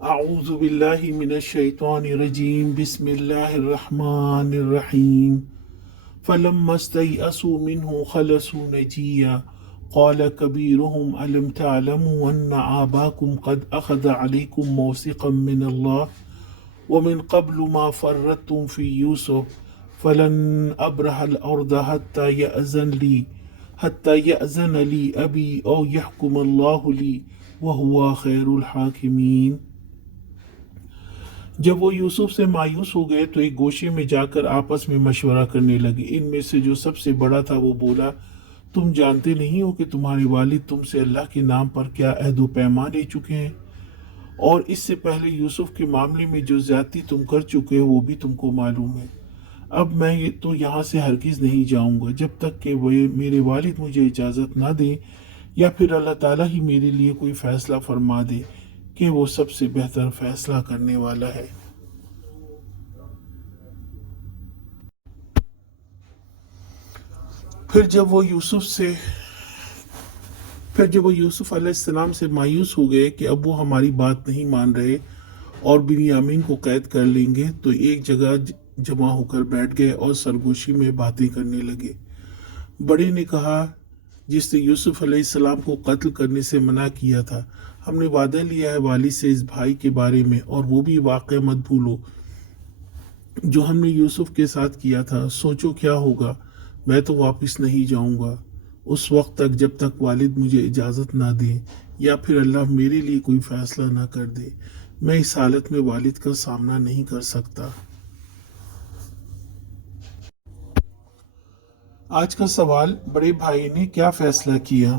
أعوذ بالله من الشيطان الرجيم بسم الله الرحمن الرحيم فلما استيئسوا منه خلصوا نجيا قال كبيرهم ألم تعلموا أن آباكم قد أخذ عليكم موثقا من الله ومن قبل ما فرطتم في يوسف فلن أبرح الأرض حتى يأذن لي أبي أو يحكم الله لي وهو خير الحاكمين۔ جب وہ یوسف سے مایوس ہو گئے تو ایک گوشے میں جا کر آپس میں مشورہ کرنے لگے۔ ان میں سے جو سب سے بڑا تھا وہ بولا، تم جانتے نہیں ہو کہ تمہارے والد تم سے اللہ کے نام پر کیا عہد و پیمان لے چکے ہیں، اور اس سے پہلے یوسف کے معاملے میں جو زیادتی تم کر چکے ہو وہ بھی تم کو معلوم ہے۔ اب میں تو یہاں سے ہرگز نہیں جاؤں گا جب تک کہ وہ میرے والد مجھے اجازت نہ دیں، یا پھر اللہ تعالیٰ ہی میرے لیے کوئی فیصلہ فرما دے کہ وہ سب سے بہتر فیصلہ کرنے والا ہے۔ پھر جب وہ یوسف علیہ السلام سے مایوس ہو گئے کہ اب وہ ہماری بات نہیں مان رہے اور بنیامین کو قید کر لیں گے، تو ایک جگہ جمع ہو کر بیٹھ گئے اور سرگوشی میں باتیں کرنے لگے۔ بڑے نے کہا، جس نے یوسف علیہ السلام کو قتل کرنے سے منع کیا تھا، ہم نے وعدہ لیا ہے والد سے اس بھائی کے بارے میں، اور وہ بھی واقعہ مت بھولو جو ہم نے یوسف کے ساتھ کیا تھا۔ سوچو کیا ہوگا، میں تو واپس نہیں جاؤں گا اس وقت تک جب تک والد مجھے اجازت نہ دیں، یا پھر اللہ میرے لیے کوئی فیصلہ نہ کر دے۔ میں اس حالت میں والد کا سامنا نہیں کر سکتا۔ آج کا سوال، بڑے بھائی نے کیا فیصلہ کیا؟